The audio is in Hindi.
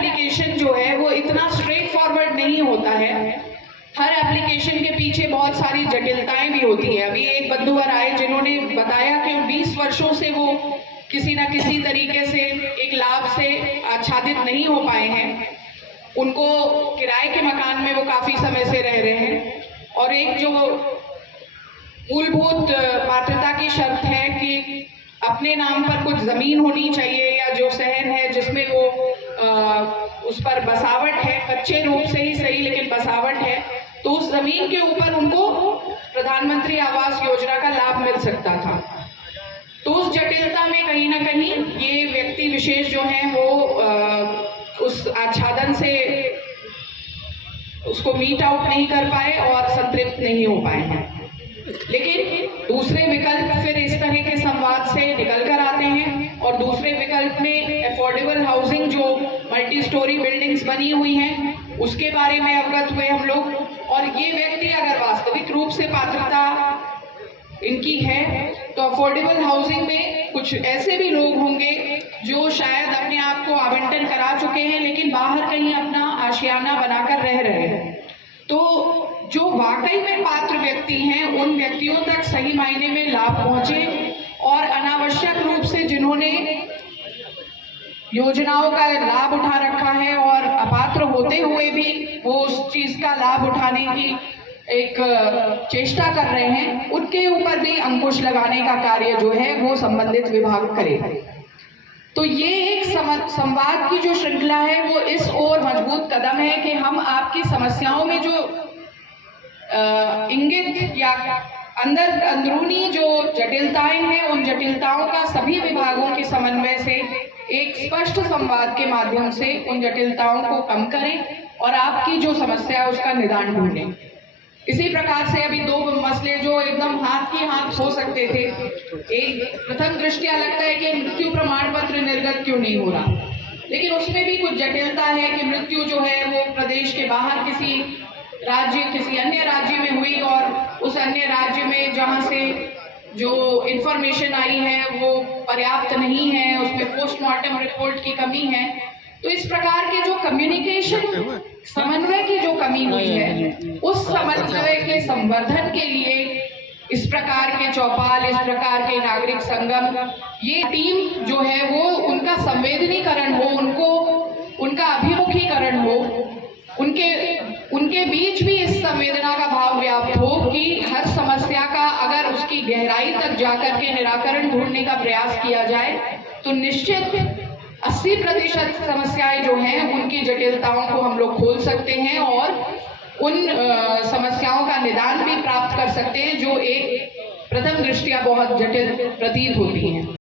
एप्लीकेशन जो है वो इतना स्ट्रेट फॉरवर्ड नहीं होता है। हर एप्लीकेशन के पीछे बहुत सारी जटिलताएं भी होती हैं। अभी एक बंधुवर आए जिन्होंने बताया कि 20 वर्षों से वो किसी न किसी तरीके से एक लाभ से आच्छादित नहीं हो पाए हैं। उनको किराए के मकान में वो काफ़ी समय से रह रहे हैं और एक जो मूलभूत पात्रता की शर्त है कि अपने नाम पर कुछ ज़मीन होनी चाहिए या जो शहर है जिसमें वो उस पर बसावट है, कच्चे रूप से ही सही लेकिन बसावट है, तो उस ज़मीन के ऊपर उनको प्रधानमंत्री आवास योजना का लाभ मिल सकता था। तो उस जटिलता में कहीं ना कहीं ये व्यक्ति विशेष जो हैं वो उस आच्छादन से उसको मीट आउट नहीं कर पाए और संतृप्त नहीं हो पाए हैं। लेकिन दूसरे विकल्प फिर इस तरह के संवाद से निकल कर आते हैं और दूसरे विकल्प में अफोर्डेबल हाउसिंग जो मल्टी स्टोरी बिल्डिंग्स बनी हुई हैं उसके बारे में अवगत हुए हम लोग। और ये व्यक्ति अगर वास्तविक रूप से पात्रता इनकी है तो अफोर्डेबल हाउसिंग में कुछ ऐसे भी लोग होंगे जो शायद अपने आप को आवंटन करा चुके हैं लेकिन बाहर कहीं अपना आशियाना बनाकर रह रहे हैं। तो जो वाकई में पात्र व्यक्ति हैं उन व्यक्तियों तक सही मायने में लाभ पहुंचे और अनावश्यक रूप से जिन्होंने योजनाओं का लाभ उठा रखा है और अपात्र होते हुए भी वो उस चीज का लाभ उठाने की एक चेष्टा कर रहे हैं, उनके ऊपर भी अंकुश लगाने का कार्य जो है वो संबंधित विभाग करे। तो ये एक संवाद की जो श्रृंखला है वो इस ओर मजबूत कदम है कि हम आपकी समस्याओं में जो इंगित या अंदरूनी जो जटिलताएं हैं उन जटिलताओं का सभी विभागों के समन्वय से एक स्पष्ट संवाद के माध्यम से उन जटिलताओं को कम करें और आपकी जो समस्या है उसका निदान ढूंढें। इसी प्रकार से अभी दो मसले जो एकदम हाथ ही हाथ हो सकते थे, एक प्रथम दृष्टया लगता है कि मृत्यु प्रमाण पत्र निर्गत क्यों नहीं हो रहा, लेकिन उसमें भी कुछ जटिलता है कि मृत्यु जो है वो प्रदेश के बाहर किसी राज्य किसी अन्य राज्य में हुई और उस अन्य राज्य में जहाँ से जो इंफॉर्मेशन आई है वो पर्याप्त नहीं है, उसमें पोस्टमार्टम रिपोर्ट की कमी है। तो इस प्रकार के जो कम्युनिकेशन समन्वय की जो कमी हुई है उस समन्वय के संवर्धन के लिए इस प्रकार के चौपाल, इस प्रकार के नागरिक संगम, ये टीम जो है वो उनका संवेदनीकरण हो, उनका अभिमुखीकरण हो, उनके बीच भी इस संवेदना का भाव व्याप्त हो कि हर समस्या का अगर उसकी गहराई तक जाकर के निराकरण ढूंढने का प्रयास किया जाए तो निश्चित 80% समस्याएं जो हैं उनकी जटिलताओं को हम लोग खोल सकते हैं और उन समस्याओं का निदान भी प्राप्त कर सकते हैं जो एक प्रथम दृष्टया बहुत जटिल प्रतीत होती हैं।